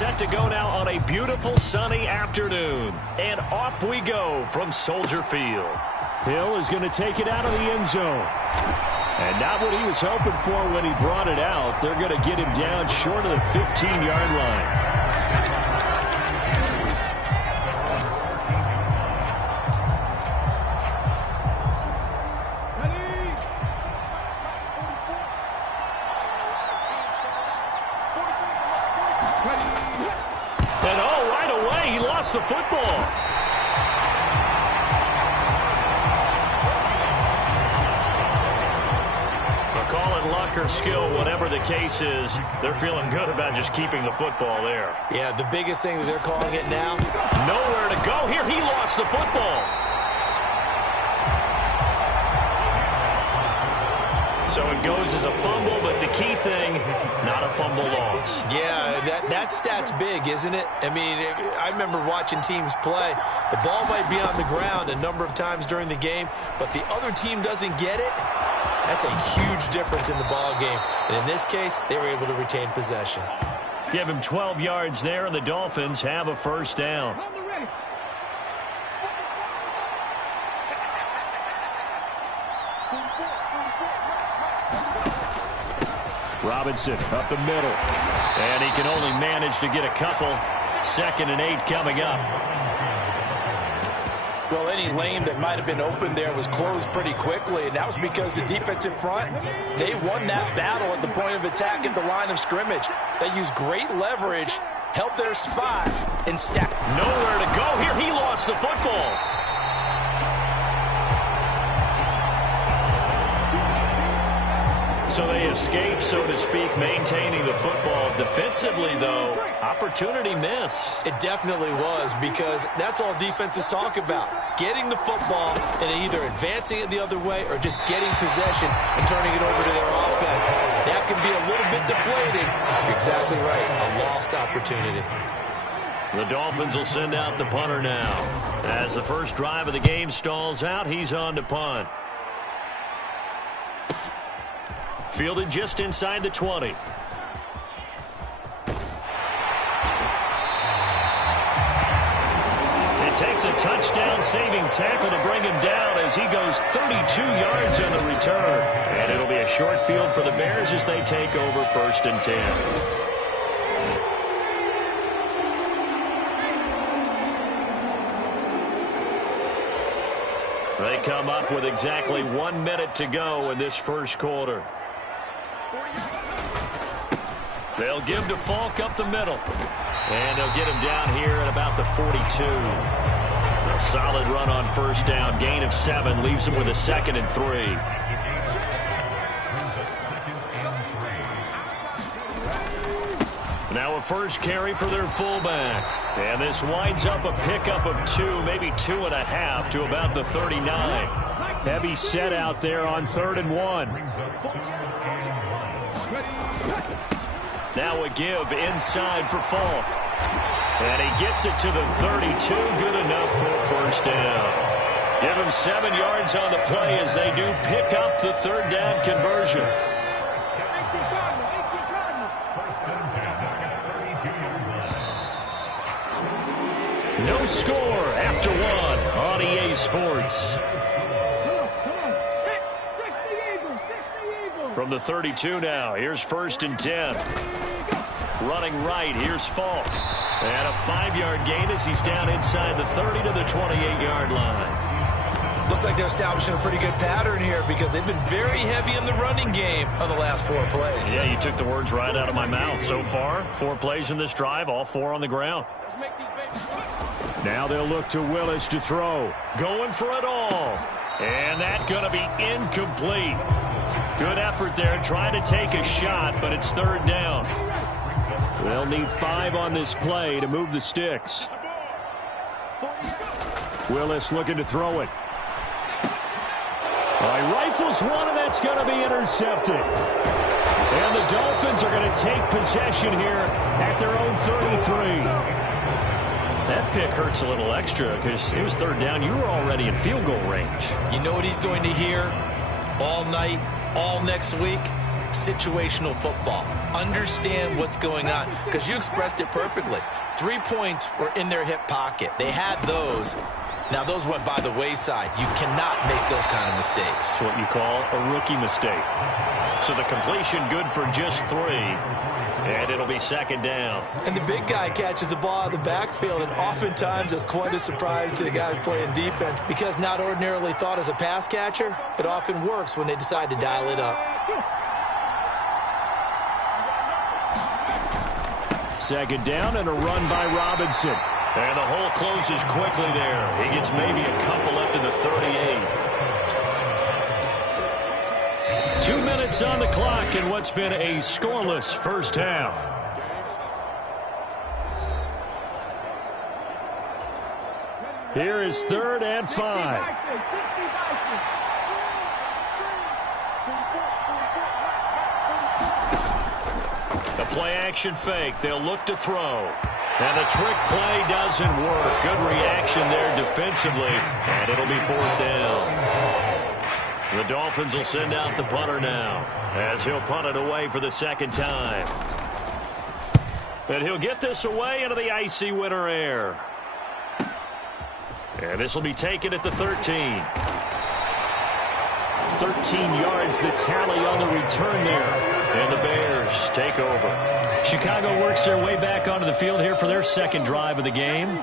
set to go now on a beautiful sunny afternoon. And off we go from Soldier Field. Hill is going to take it out of the end zone. And not what he was hoping for when he brought it out. They're going to get him down short of the 15-yard line. The football. Call it luck or skill, whatever the case is, they're feeling good about just keeping the football there. Yeah, the biggest thing that they're calling it now. Nowhere to go here. He lost the football. So it goes as a fumble, but the key thing, not a fumble loss. Yeah, that stat's big, isn't it? I mean, I remember watching teams play. The ball might be on the ground a number of times during the game, but the other team doesn't get it. That's a huge difference in the ball game. And in this case, they were able to retain possession. Give him 12 yards there, and the Dolphins have a first down. Robinson up the middle. And he can only manage to get a couple. 2nd and 8 coming up. Well, any lane that might have been open there was closed pretty quickly, and that was because the defensive front, they won that battle at the point of attack at the line of scrimmage. They used great leverage, held their spot, and stacked. Nowhere to go here. He lost the football. So they escape, so to speak, maintaining the football. Defensively, though, opportunity miss. It definitely was, because that's all defenses talk about. Getting the football and either advancing it the other way or just getting possession and turning it over to their offense. That can be a little bit deflating. You're exactly right. A lost opportunity. The Dolphins will send out the punter now. As the first drive of the game stalls out, he's on to punt. Fielded just inside the 20. It takes a touchdown-saving tackle to bring him down as he goes 32 yards on the return. And it'll be a short field for the Bears as they take over 1st and 10. They come up with exactly 1 minute to go in this first quarter. They'll give to Falk up the middle. And they'll get him down here at about the 42. A solid run on first down. Gain of 7 leaves him with a 2nd and 3. Now a first carry for their fullback. And this winds up a pickup of 2, maybe 2.5 to about the 39. Heavy set out there on 3rd and 1. Now a give inside for Falk. And he gets it to the 32. Good enough for a first down. Give him 7 yards on the play as they do pick up the 3rd down conversion. No score after 1 on EA Sports. From the 32 now, here's 1st and 10. Running right, here's Falk. And a 5-yard gain as he's down inside the 30 to the 28-yard line. Looks like they're establishing a pretty good pattern here because they've been very heavy in the running game on the last 4 plays. Yeah, you took the words right out of my mouth. So far, 4 plays in this drive, all 4 on the ground. Now they'll look to Willis to throw. Going for it all. And that's going to be incomplete. Good effort there trying to take a shot, but it's 3rd down. They'll need 5 on this play to move the sticks. Willis looking to throw it. Rifles one, and that's going to be intercepted. And the Dolphins are going to take possession here at their own 33. That pick hurts a little extra because it was 3rd down. You were already in field goal range. You know what he's going to hear all night, all next week? situational football. Understand what's going on, because you expressed it perfectly. 3 points were in their hip pocket. They had those. Now, those went by the wayside. You cannot make those kind of mistakes. It's what you call a rookie mistake. So the completion good for just 3. And it'll be second down. And the big guy catches the ball out of the backfield, and oftentimes it's quite a surprise to the guys playing defense, because not ordinarily thought as a pass catcher, it often works when they decide to dial it up. Second down and a run by Robinson. And the hole closes quickly there. He gets maybe a couple up to the 38. 2 minutes on the clock in what's been a scoreless first half. Here is 3rd and 5. The play action fake. They'll look to throw. And the trick play doesn't work. Good reaction there defensively. And it'll be 4th down. The Dolphins will send out the punter now, as he'll punt it away for the second time. And he'll get this away into the icy winter air. And this will be taken at the 13. 13 yards the tally on the return there. And the Bears take over. Chicago works their way back onto the field here for their second drive of the game.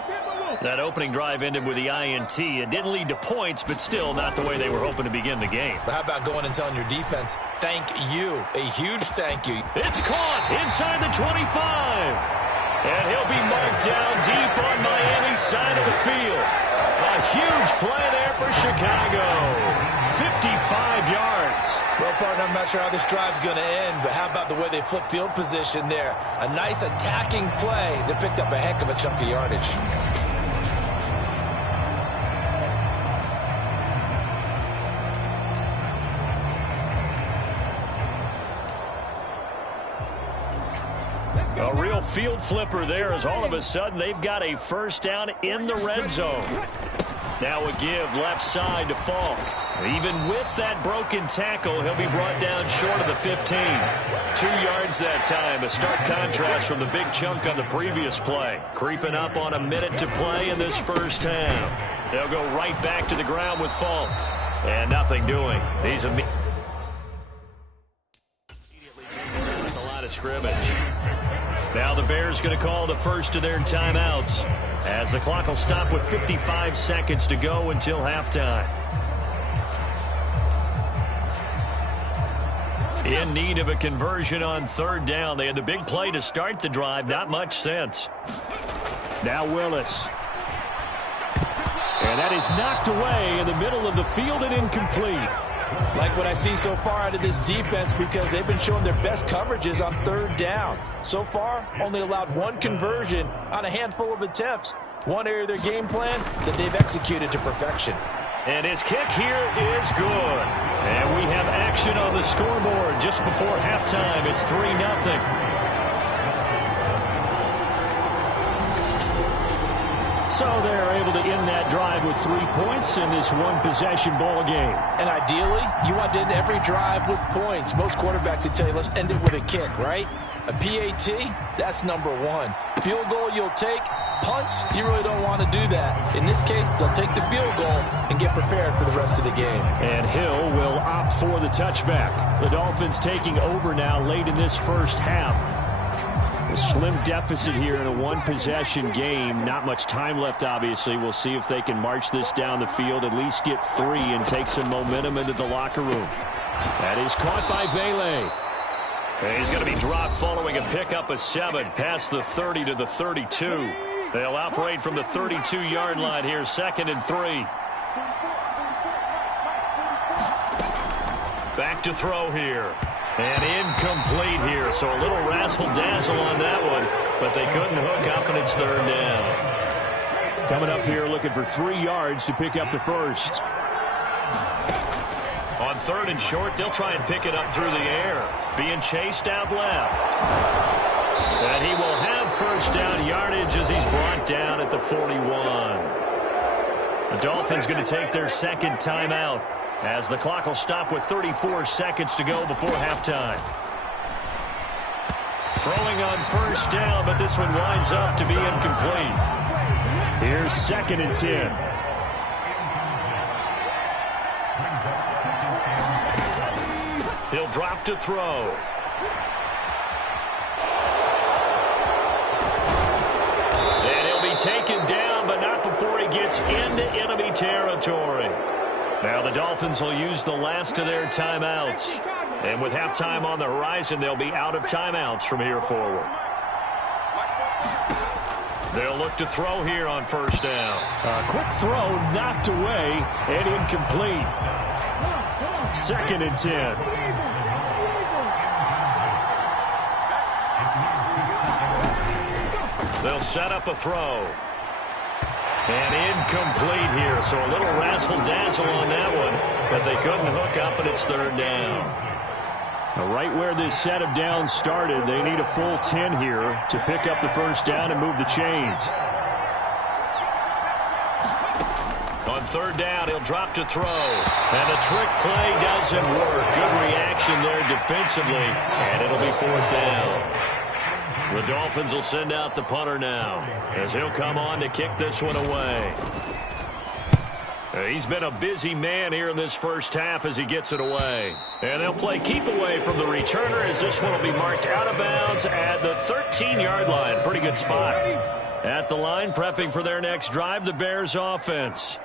That opening drive ended with the INT. It didn't lead to points, but still not the way they were hoping to begin the game. But how about going and telling your defense, thank you, a huge thank you. It's caught inside the 25. And he'll be marked down deep on Miami's side of the field. A huge play there for Chicago. 55 yards. Well, partner, I'm not sure how this drive's going to end, but how about the way they flip field position there? A nice attacking play that picked up a heck of a chunk of yardage. A real field flipper there, as all of a sudden they've got a first down in the red zone. Now a give left side to Falk. Even with that broken tackle, he'll be brought down short of the 15. 2 yards that time. A stark contrast from the big chunk on the previous play. Creeping up on a minute to play in this first half. They'll go right back to the ground with Falk. And nothing doing. These immediately the line of scrimmage. Now the Bears going to call the first of their timeouts, as the clock will stop with 55 seconds to go until halftime. In need of a conversion on 3rd down. They had the big play to start the drive. Not much sense. Now Willis. And that is knocked away in the middle of the field and incomplete. Like what I see so far out of this defense, because they've been showing their best coverages on 3rd down. So far, only allowed 1 conversion on a handful of attempts. One area of their game plan that they've executed to perfection. And his kick here is good. And we have action on the scoreboard just before halftime. It's 3-0. So they're able to end that drive with 3 points in this one-possession ball game. And ideally, you want to end every drive with points. Most quarterbacks would tell you, let's end it with a kick, right? A PAT, that's number 1. Field goal you'll take. Punts, you really don't want to do that. In this case, they'll take the field goal and get prepared for the rest of the game. And Hill will opt for the touchback. The Dolphins taking over now late in this first half. A slim deficit here in a one-possession game. Not much time left, obviously. We'll see if they can march this down the field, at least get 3 and take some momentum into the locker room. That is caught by Vele. And he's going to be dropped following a pickup of 7 past the 30 to the 32. They'll operate from the 32-yard line here, 2nd and 3. Back to throw here. And incomplete here, so a little razzle-dazzle on that one, but they couldn't hook up, and it's 3rd down. Coming up here looking for 3 yards to pick up the first. On 3rd and short, they'll try and pick it up through the air. Being chased out left. And he will have first down yardage as he's brought down at the 41. The Dolphins going to take their second timeout. as the clock will stop with 34 seconds to go before halftime. Throwing on first down, but this one winds up to be incomplete. Here's 2nd and 10. He'll drop to throw. And he'll be taken down, but not before he gets into enemy territory. Now the Dolphins will use the last of their timeouts. And with halftime on the horizon, they'll be out of timeouts from here forward. They'll look to throw here on first down. A quick throw knocked away and incomplete. 2nd and 10. They'll set up a throw. And incomplete here, so a little razzle-dazzle on that one, but they couldn't hook up, and it's 3rd down. Right where this set of downs started, they need a full 10 here to pick up the first down and move the chains. On 3rd down, he'll drop to throw. And the trick play doesn't work. Good reaction there defensively, and it'll be 4th down. The Dolphins will send out the punter now, as he'll come on to kick this one away. He's been a busy man here in this first half as he gets it away. And they'll play keep away from the returner as this one will be marked out of bounds at the 13-yard line. Pretty good spot. At the line, prepping for their next drive, the Bears offense.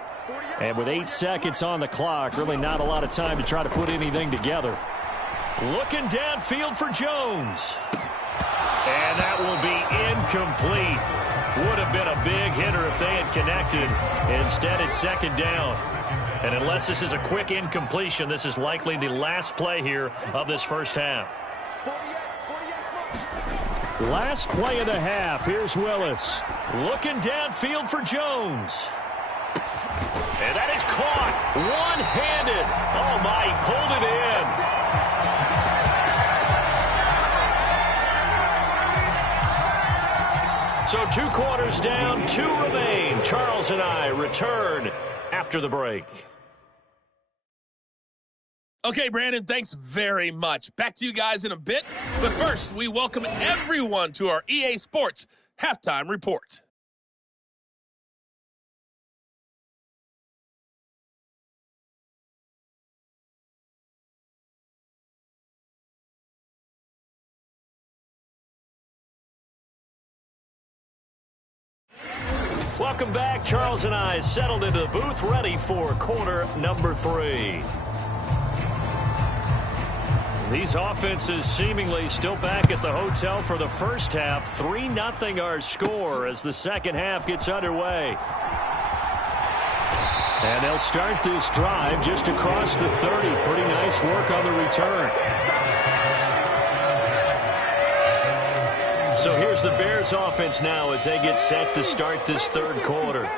And with 8 seconds on the clock, really not a lot of time to try to put anything together. Looking downfield for Jones. And that will be incomplete. Would have been a big hitter if they had connected. Instead, it's 2nd down. And unless this is a quick incompletion, this is likely the last play here of this first half. Last play of the half. Here's Willis. Looking downfield for Jones. And that is caught. One-handed. Oh, my, he pulled it in. So 2 quarters down, 2 remain. Charles and I return after the break. Okay, Brandon, thanks very much. Back to you guys in a bit. But first, we welcome everyone to our EA Sports Halftime Report. Welcome back. Charles and I settled into the booth, ready for quarter number 3. These offenses seemingly still back at the hotel for the first half. 3-0 our score as the second half gets underway. And they'll start this drive just across the 30. Pretty nice work on the return. So here's the Bears offense now as they get set to start this 3rd quarter.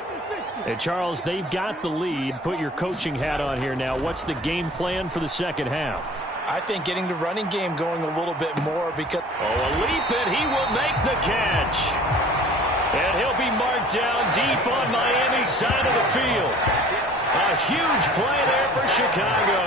And Charles, they've got the lead. Put your coaching hat on here now. What's the game plan for the second half? I think getting the running game going a little bit more because... Oh, a leap, and he will make the catch. And he'll be marked down deep on Miami's side of the field. A huge play there for Chicago.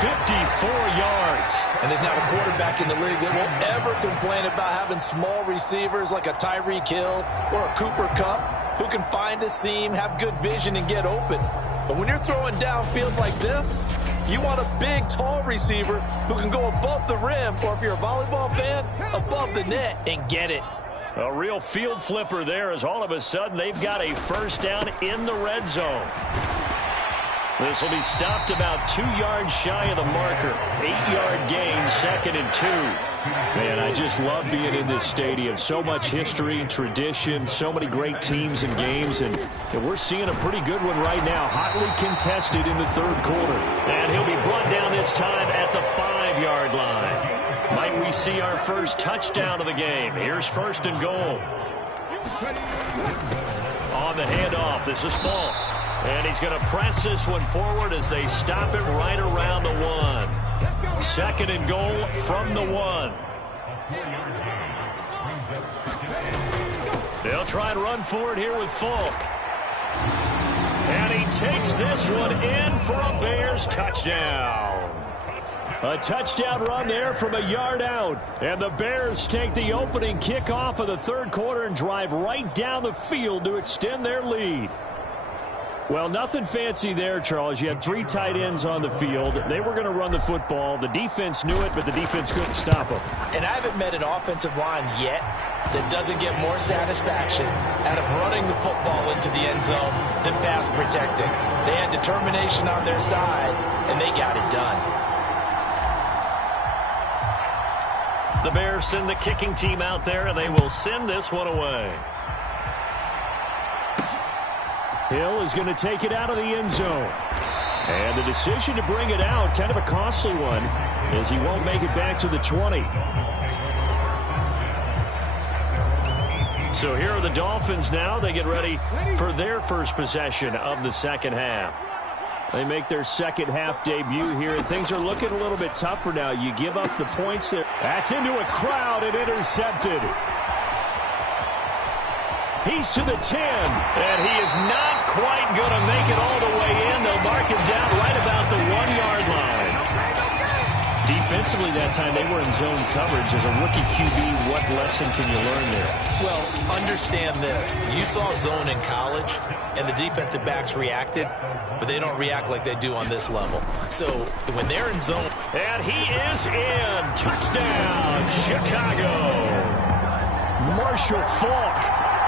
54 yards. And there's not a quarterback in the league that will ever complain about having small receivers like a Tyreek Hill or a Cooper Kupp who can find a seam, have good vision, and get open. But when you're throwing downfield like this, you want a big, tall receiver who can go above the rim, or if you're a volleyball fan, above the net and get it. A real field flipper there as all of a sudden they've got a first down in the red zone. This will be stopped about 2 yards shy of the marker. 8-yard gain, 2nd and 2. Man, I just love being in this stadium. So much history, tradition, so many great teams and games, and we're seeing a pretty good one right now. Hotly contested in the 3rd quarter. And he'll be brought down this time at the 5-yard line. Might we see our first touchdown of the game? Here's 1st and goal. On the handoff, this is Falk. And he's going to press this one forward as they stop it right around the 1. 2nd and goal from the 1. They'll try and run for it here with Falk. And he takes this one in for a Bears touchdown. A touchdown run there from a yard out. And the Bears take the opening kickoff of the third quarter and drive right down the field to extend their lead. Well, nothing fancy there, Charles. You had 3 tight ends on the field. They were going to run the football. The defense knew it, but the defense couldn't stop them. And I haven't met an offensive line yet that doesn't get more satisfaction out of running the football into the end zone than pass protecting. They had determination on their side, and they got it done. The Bears send the kicking team out there, and they will send this one away. Hill is going to take it out of the end zone. And the decision to bring it out, kind of a costly one, as he won't make it back to the 20. So here are the Dolphins now. They get ready for their first possession of the second half. They make their second half debut here, and things are looking a little bit tougher now. You give up the points there. That's into a crowd and intercepted. He's to the 10, and he is not quite going to make it all the way in. They'll mark him down right about the 1-yard line. Defensively that time, they were in zone coverage. As a rookie QB, what lesson can you learn there? Well, understand this. You saw zone in college, and the defensive backs reacted, but they don't react like they do on this level. So when they're in zone... And he is in. Touchdown, Chicago. Marshall Faulk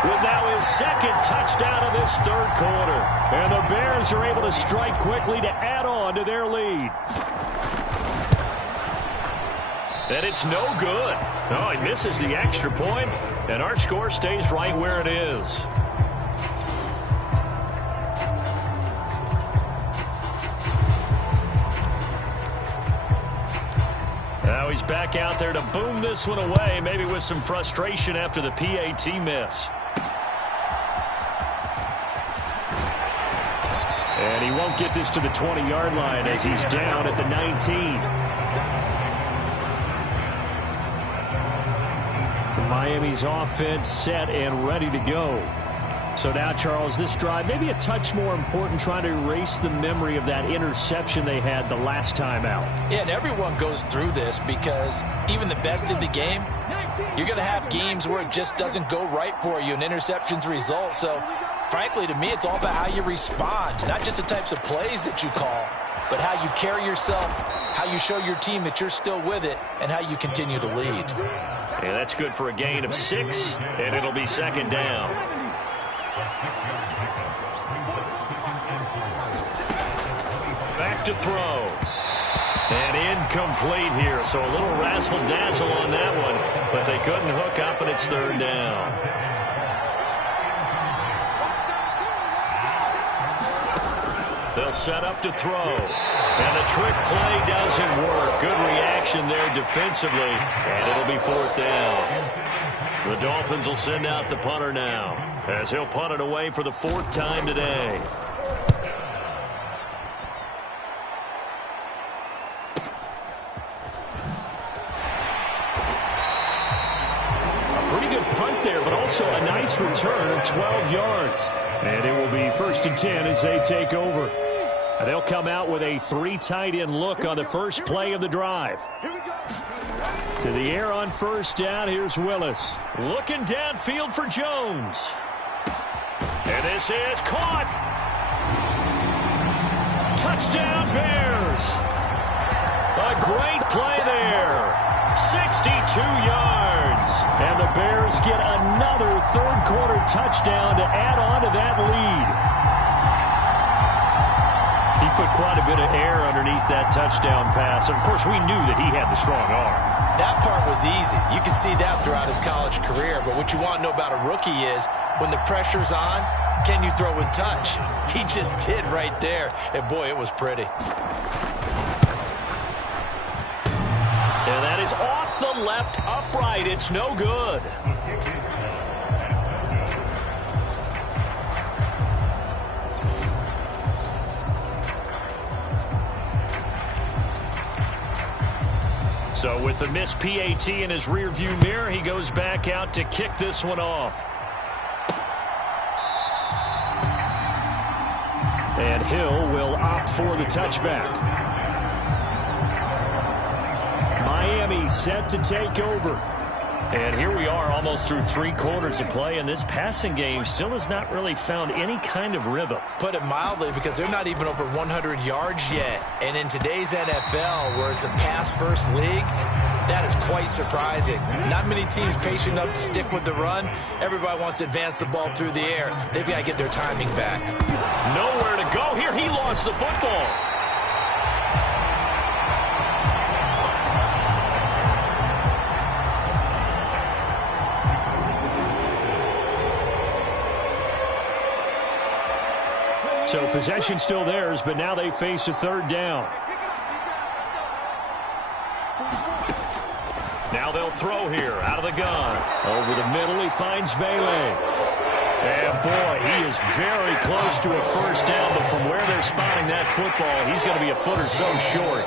with now his second touchdown of this third quarter. And the Bears are able to strike quickly to add on to their lead. And it's no good. Oh, he misses the extra point, and our score stays right where it is. Now he's back out there to boom this one away, maybe with some frustration after the PAT miss. And he won't get this to the 20-yard line as he's down at the 19. Miami's offense set and ready to go. So now, Charles, this drive maybe a touch more important, trying to erase the memory of that interception they had the last time out. Yeah, and everyone goes through this because even the best in the game, you're going to have games where it just doesn't go right for you and interceptions result. So, frankly, to me, it's all about how you respond, not just the types of plays that you call, but how you carry yourself, how you show your team that you're still with it, and how you continue to lead. And that's good for a gain of 6, and it'll be second down. Back to throw. And incomplete here, so a little razzle-dazzle on that one, but they couldn't hook up, and it's third down. They'll set up to throw. And the trick play doesn't work. Good reaction there defensively, and it'll be fourth down. The Dolphins will send out the punter now, as he'll punt it away for the 4th time today. A pretty good punt there, but also a nice return of 12 yards. And it will be 1st and 10 as they take over. They'll come out with a 3 tight end look on the first play of the drive. To the air on first down, here's Willis. Looking downfield for Jones. And this is caught. Touchdown Bears. A great play there. 62 yards. And the Bears get another third quarter touchdown to add on to that lead. He put quite a bit of air underneath that touchdown pass. Of course, we knew that he had the strong arm. That part was easy. You can see that throughout his college career. But what you want to know about a rookie is when the pressure's on, can you throw with touch? He just did right there. And, boy, it was pretty. And that is off the left upright. It's no good. So with the missed PAT in his rearview mirror, he goes back out to kick this one off. And Hill will opt for the touchback. Miami set to take over. And here we are almost through 3 quarters of play, and this passing game still has not really found any kind of rhythm. Put it mildly, because they're not even over 100 yards yet. And in today's NFL, where it's a pass-first league, that is quite surprising. Not many teams patient enough to stick with the run. Everybody wants to advance the ball through the air. They've got to get their timing back. Nowhere to go here. He lost the football. So possession still theirs, but now they face a 3rd down. Now they'll throw here out of the gun. Over the middle, he finds Vele. And boy, he is very close to a first down, but from where they're spotting that football, he's going to be a foot or so short.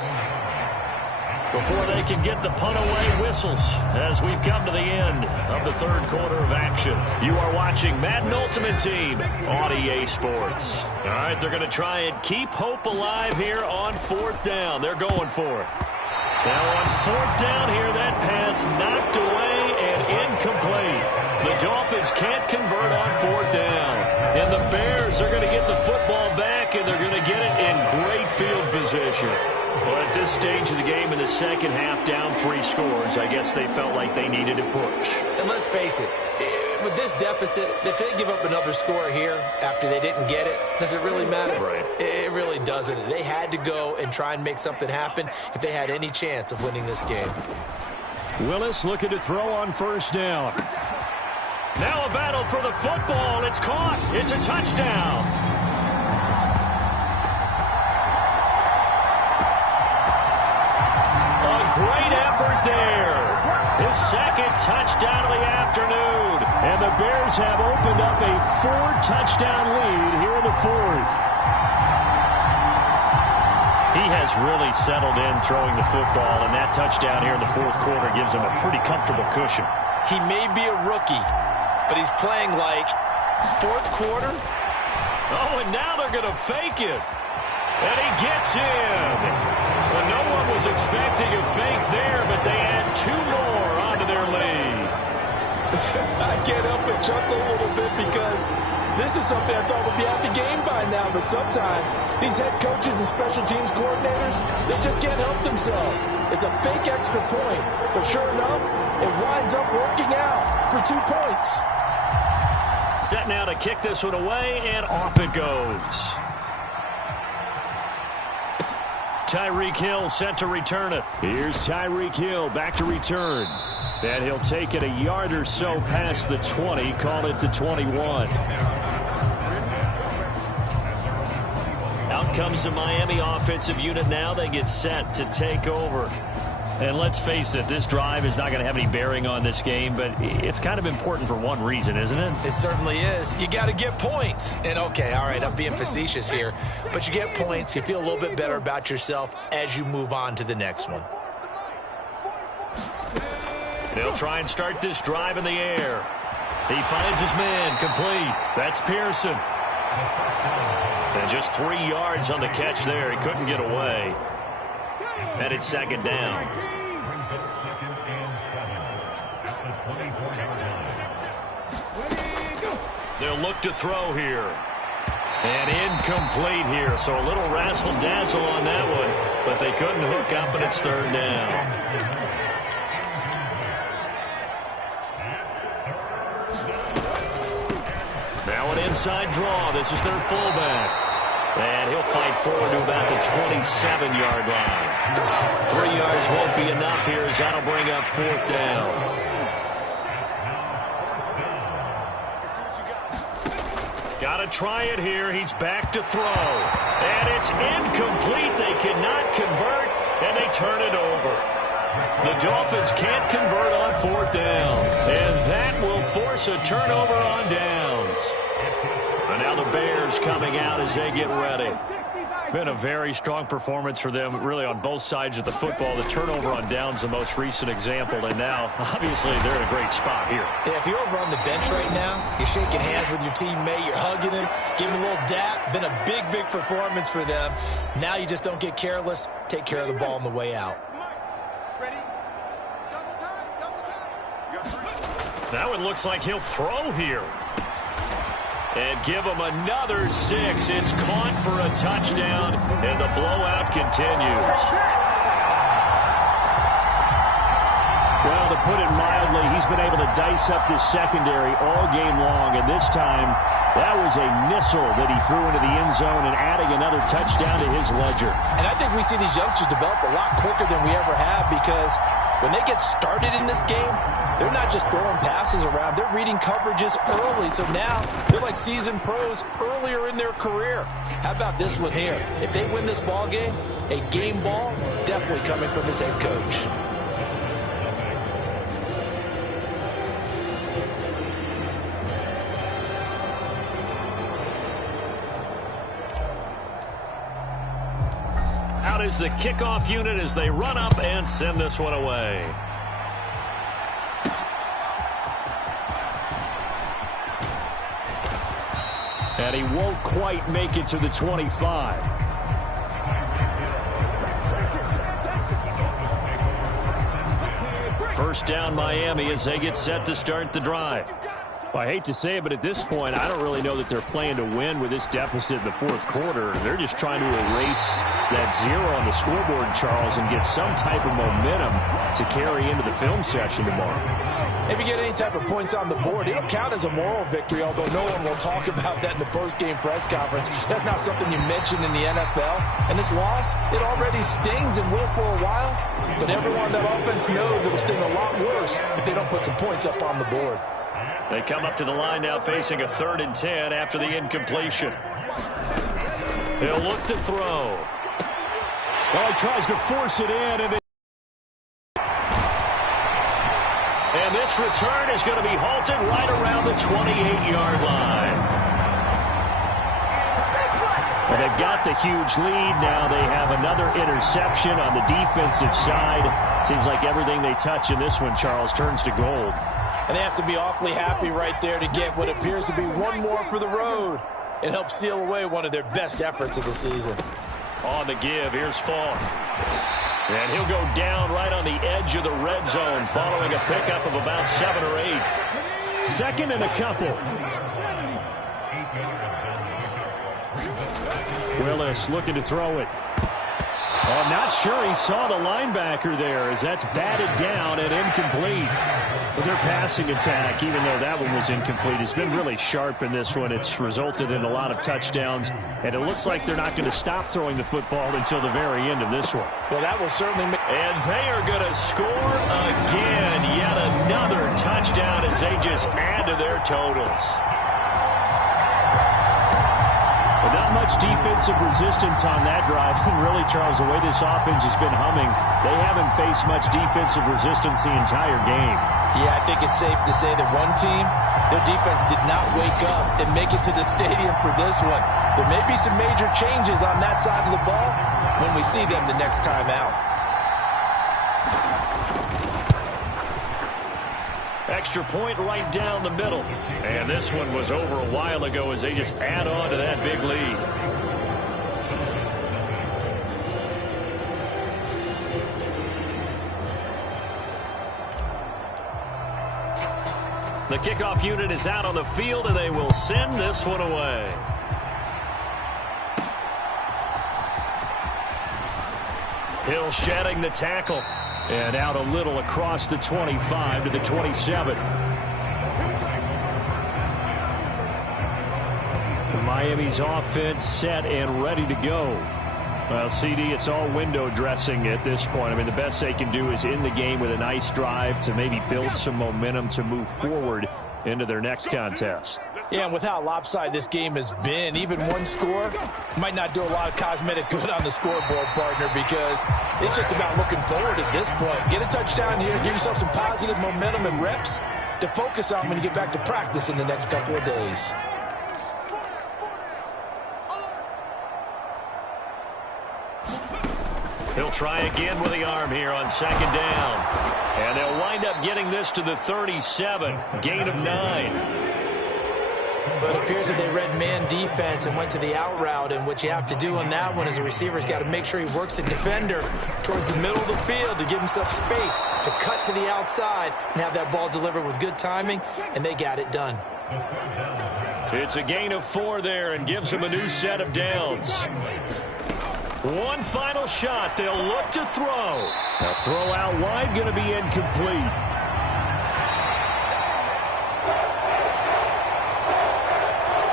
Before they can get the punt away, whistles as we've come to the end of the 3rd quarter of action. You are watching Madden Ultimate Team on EA Sports. All right, they're going to try and keep hope alive here on 4th down. They're going for it. Now on 4th down here, that pass knocked away and incomplete. The Dolphins can't convert on 4th down. And the Bears are going to get the football back, and they're going to get it in great field position. Well, at this stage of the game in the second half, down 3 scores, I guess they felt like they needed a push. And let's face it, with this deficit, if they give up another score here after they didn't get it, does it really matter? Right. It really doesn't. They had to go and try and make something happen if they had any chance of winning this game. Willis looking to throw on 1st down. Now a battle for the football. It's caught. It's a touchdown. Great effort there. His 2nd touchdown of the afternoon. And the Bears have opened up a 4-touchdown lead here in the 4th. He has really settled in throwing the football, and that touchdown here in the 4th quarter gives him a pretty comfortable cushion. He may be a rookie, but he's playing like 4th quarter. Oh, and now they're going to fake it. And he gets in. Well, no one was expecting a fake there, but they add 2 more onto their lead. I can't help but chuckle a little bit because this is something I thought would be out the game by now, but sometimes these head coaches and special teams coordinators, they just can't help themselves. It's a fake extra point, but sure enough, it winds up working out for 2 points. Set now to kick this one away, and off it goes. Tyreek Hill set to return it. Here's Tyreek Hill back to return. And he'll take it a yard or so past the 20, call it the 21. Out comes the Miami offensive unit now. They get set to take over. And let's face it, this drive is not going to have any bearing on this game, but it's kind of important for one reason, isn't it? It certainly is. You got to get points. And, okay, all right, I'm being facetious here, but you get points. You feel a little bit better about yourself as you move on to the next one. They'll try and start this drive in the air. He finds his man complete. That's Pearson. And just 3 yards on the catch there. He couldn't get away. And it's 2nd down. They'll look to throw here. And incomplete here. So a little razzle-dazzle on that one. But they couldn't hook up, and it's 3rd down. Now an inside draw. This is their fullback. And he'll fight forward to about the 27-yard line. 3 yards won't be enough here as that'll bring up 4th down. Got to try it here. He's back to throw. And it's incomplete. They cannot convert, and they turn it over. The Dolphins can't convert on 4th down. And that will force a turnover on downs. And now the Bears coming out as they get ready. Been a very strong performance for them, really, on both sides of the football. The turnover on downs, the most recent example, and now, obviously, they're in a great spot here. Yeah, if you're over on the bench right now, you're shaking hands with your teammate, you're hugging him, giving him a little dap. Been a big, big performance for them. Now you just don't get careless. Take care of the ball on the way out. Now it looks like he'll throw here. And give him another 6. It's caught for a touchdown, and the blowout continues. Well, to put it mildly, he's been able to dice up this secondary all game long, and this time that was a missile that he threw into the end zone and adding another touchdown to his ledger. And I think we see these youngsters develop a lot quicker than we ever have, because when they get started in this game, they're not just throwing passes around. They're reading coverages early. So now they're like seasoned pros earlier in their career. How about this one here? If they win this ball game, a game ball definitely coming from his head coach. Out is the kickoff unit as they run up and send this one away. And he won't quite make it to the 25. First down, Miami, as they get set to start the drive. Well, I hate to say it, but at this point, I don't really know that they're playing to win with this deficit in the fourth quarter. They're just trying to erase that 0 on the scoreboard, Charles, and get some type of momentum to carry into the film session tomorrow. If you get any type of points on the board, it'll count as a moral victory, although no one will talk about that in the post-game press conference. That's not something you mention in the NFL. And this loss, it already stings and will for a while, but everyone on that offense knows it'll sting a lot worse if they don't put some points up on the board. They come up to the line now facing a 3rd and 10 after the incompletion. He'll look to throw. Well, he tries to force it in, And this return is going to be halted right around the 28-yard line. Well, they've got the huge lead now. They have another interception on the defensive side. Seems like everything they touch in this one, Charles, turns to gold. And they have to be awfully happy right there to get what appears to be one more for the road. It helps seal away one of their best efforts of the season. On the give, here's Falk. And he'll go down right on the edge of the red zone following a pickup of about 7 or 8. 2nd and a couple. Willis looking to throw it. I'm not sure he saw the linebacker there, as that's batted down and incomplete. But their passing attack, even though that one was incomplete, has been really sharp in this one. It's resulted in a lot of touchdowns, and it looks like they're not going to stop throwing the football until the very end of this one. Well, that will certainly make... And they are going to score again. Yet another touchdown as they just add to their totals. But not much defensive resistance on that drive. And really, Charles, the way this offense has been humming, they haven't faced much defensive resistance the entire game. Yeah, I think it's safe to say that one team, their defense did not wake up and make it to the stadium for this one. There may be some major changes on that side of the ball when we see them the next time out. Extra point right down the middle. And this one was over a while ago as they just add on to that big lead. The kickoff unit is out on the field, and they will send this one away. Hill shedding the tackle. And out a little across the 25 to the 27. Miami's offense set and ready to go. Well, CD, it's all window dressing at this point. I mean, the best they can do is end the game with a nice drive to maybe build some momentum to move forward into their next contest. Yeah, and with how lopsided this game has been, even one score might not do a lot of cosmetic good on the scoreboard, partner, because it's just about looking forward at this point. Get a touchdown here, give yourself some positive momentum and reps to focus on when you get back to practice in the next couple of days. try again with the arm here on second down. And they'll wind up getting this to the 37. Gain of 9. But it appears that they read man defense and went to the out route, and what you have to do on that one is the receiver's got to make sure he works the defender towards the middle of the field to give himself space to cut to the outside and have that ball delivered with good timing, and they got it done. It's a gain of 4 there and gives them a new set of downs. One final shot. They'll look to throw. A throw out wide, going to be incomplete.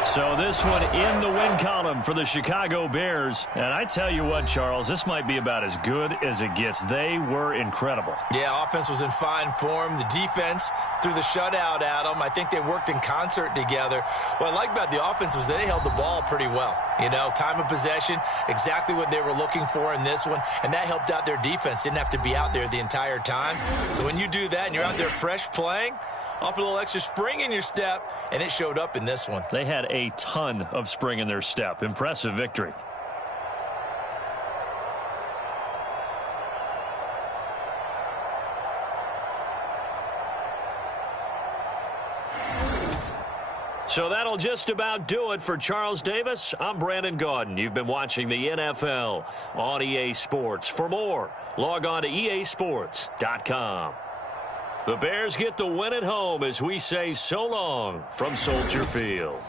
So this one in the win column for the Chicago Bears. And I tell you what, Charles, this might be about as good as it gets. They were incredible. Yeah, offense was in fine form. The defense threw the shutout at them. I think they worked in concert together. What I like about the offense was they held the ball pretty well. You know, time of possession, exactly what they were looking for in this one. And that helped out their defense. Didn't have to be out there the entire time. So when you do that and you're out there fresh playing, off a little extra spring in your step, and it showed up in this one. They had a ton of spring in their step. Impressive victory. So that'll just about do it for Charles Davis. I'm Brandon Gaudin. You've been watching the NFL on EA Sports. For more, log on to easports.com. The Bears get the win at home as we say so long from Soldier Field.